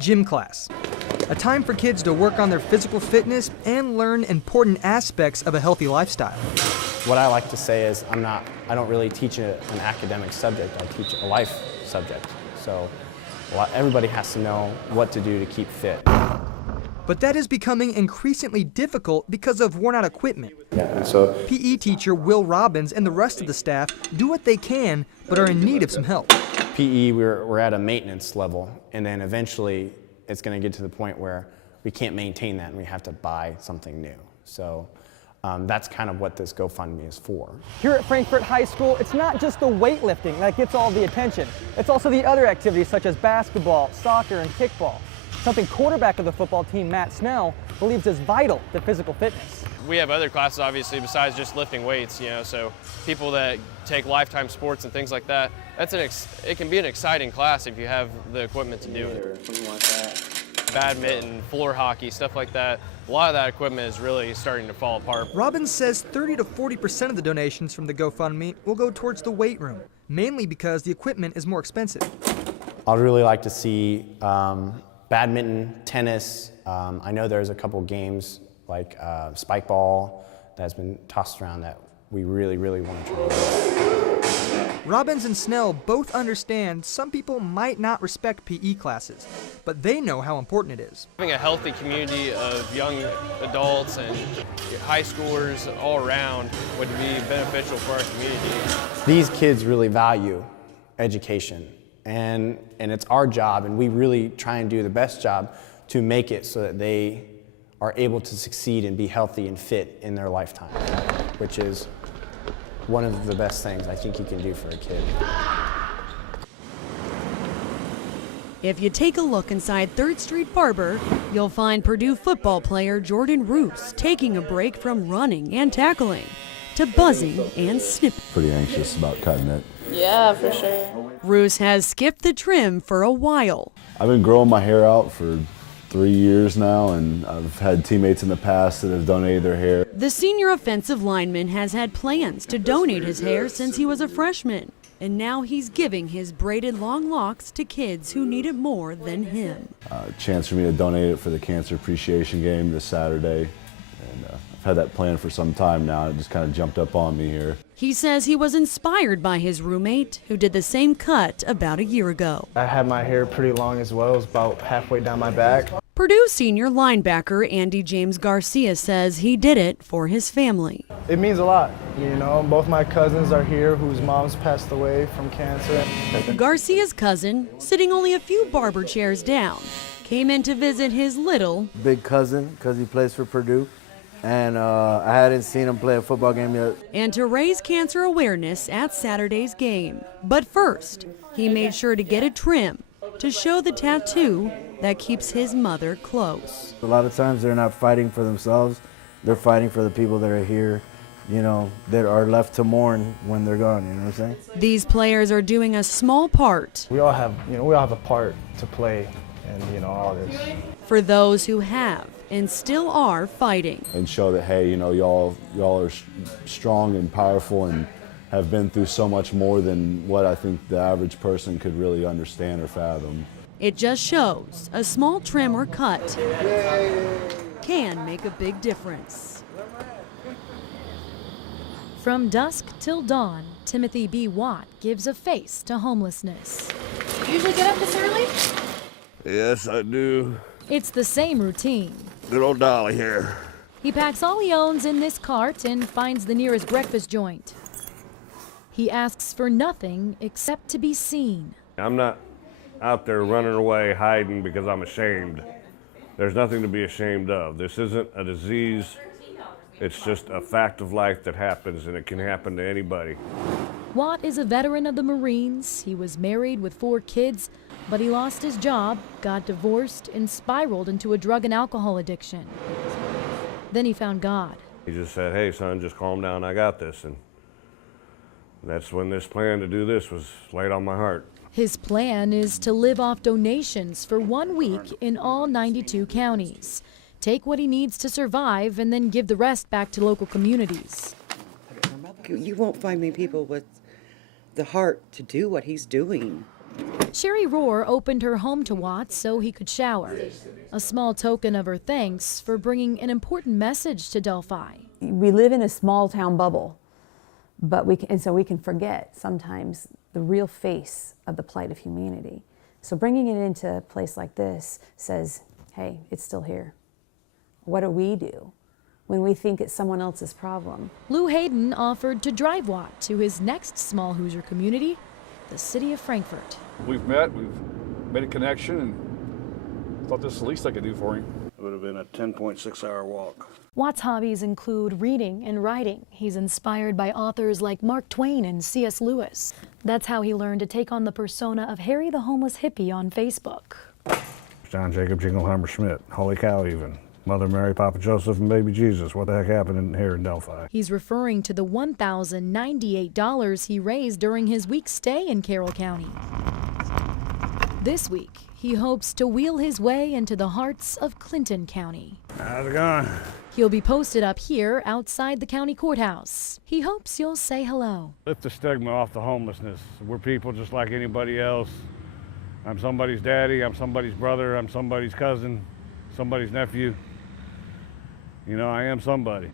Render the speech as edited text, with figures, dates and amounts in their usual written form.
Gym class, a time for kids to work on their physical fitness and learn important aspects of a healthy lifestyle. What I like to say is I don't really teach an academic subject, I teach a life subject. So everybody has to know what to do to keep fit. But that is becoming increasingly difficult because of worn out equipment. Yeah, and so PE teacher Will Robbins and the rest of the staff do what they can, but are in need of some help. PE, we're at a maintenance level, and then eventually it's going to get to the point where we can't maintain that and we have to buy something new. So that's kind of what this GoFundMe is for. Here at Frankfort High School, it's not just the weightlifting that gets all the attention. It's also the other activities such as basketball, soccer, and kickball. Something quarterback of the football team, Matt Snell, believes is vital to physical fitness. We have other classes, obviously, besides just lifting weights, so people that take lifetime sports and things like that, it can be an exciting class if you have the equipment to do it. Badminton, floor hockey, stuff like that. A lot of that equipment is really starting to fall apart. Robbins says 30 to 40% of the donations from the GoFundMe will go towards the weight room, mainly because the equipment is more expensive. I'd really like to see badminton, tennis. I know there's a couple games like spike ball that's been tossed around that we really, really want to try. Robbins and Snell both understand some people might not respect PE classes, but they know how important it is. Having a healthy community of young adults and high schoolers all around would be beneficial for our community. These kids really value education. And it's our job, and we really try and do the best job to make it so that they are able to succeed and be healthy and fit in their lifetime, which is one of the best things I think you can do for a kid. If you take a look inside 3rd Street Barber, you'll find Purdue football player Jordan Roos taking a break from running and tackling to buzzing and snipping. Pretty anxious about cutting it. Yeah, for sure. Roos has skipped the trim for a while. I've been growing my hair out for 3 years now, and I've had teammates in the past that have donated their hair. The senior offensive lineman has had plans to donate his hair since he was a freshman, and now he's giving his braided long locks to kids who need it more than him. A chance for me to donate it for the Cancer Appreciation Game this Saturday, and I've had that plan for some time now. It just kind of jumped up on me here. He says he was inspired by his roommate, who did the same cut about a year ago. I had my hair pretty long as well. It was about halfway down my back. Purdue senior linebacker Andy James Garcia says he did it for his family. It means a lot. Both my cousins are here whose moms passed away from cancer. Garcia's cousin, sitting only a few barber chairs down, came in to visit his little big cousin because he plays for Purdue. And I hadn't seen him play a football game yet. And to raise cancer awareness at Saturday's game. But first, he made sure to get a trim to show the tattoo that keeps his mother close. A lot of times they're not fighting for themselves, they're fighting for the people that are here, that are left to mourn when they're gone, you know what I'm saying? These players are doing a small part. We all have a part to play in, all this. For those who have and still are fighting. And show that, hey, y'all are strong and powerful and have been through so much more than what I think the average person could really understand or fathom. It just shows a small trim or cut can make a big difference. From dusk till dawn, Timothy B. Watt gives a face to homelessness. You usually get up this early? Yes, I do. It's the same routine. Good old Dolly here. He packs all he owns in this cart and finds the nearest breakfast joint. He asks for nothing except to be seen. I'm not out there running away, hiding because I'm ashamed. There's nothing to be ashamed of. This isn't a disease. It's just a fact of life that happens, and it can happen to anybody. Watt is a veteran of the Marines. He was married with 4 kids, but he lost his job, got divorced, and spiraled into a drug and alcohol addiction. Then he found God. He just said, hey, son, just calm down. I got this. And that's when this plan to do this was laid on my heart. His plan is to live off donations for 1 week in all 92 counties. Take what he needs to survive and then give the rest back to local communities. You won't find many people with the heart to do what he's doing. Sherry Rohr opened her home to Watts so he could shower, a small token of her thanks for bringing an important message to Delphi. We live in a small town bubble, but so we can forget sometimes the real face of the plight of humanity. So bringing it into a place like this says, hey, it's still here. What do we do when we think it's someone else's problem? Lou Hayden offered to drive Watt to his next small Hoosier community, the city of Frankfort. We've met, we've made a connection, and thought this is the least I could do for him. It would have been a 10.6-hour walk. Watt's hobbies include reading and writing. He's inspired by authors like Mark Twain and C.S. Lewis. That's how he learned to take on the persona of Harry the homeless hippie on Facebook. John Jacob Jingleheimer Schmidt, Holy Cow even. Mother Mary, Papa Joseph, and Baby Jesus. What the heck happened here in Delphi? He's referring to the $1,098 he raised during his week's stay in Carroll County. This week, he hopes to wheel his way into the hearts of Clinton County. How's it going? He'll be posted up here outside the county courthouse. He hopes you'll say hello. Lift the stigma off the homelessness. We're people just like anybody else. I'm somebody's daddy, I'm somebody's brother, I'm somebody's cousin, somebody's nephew. You know, I am somebody.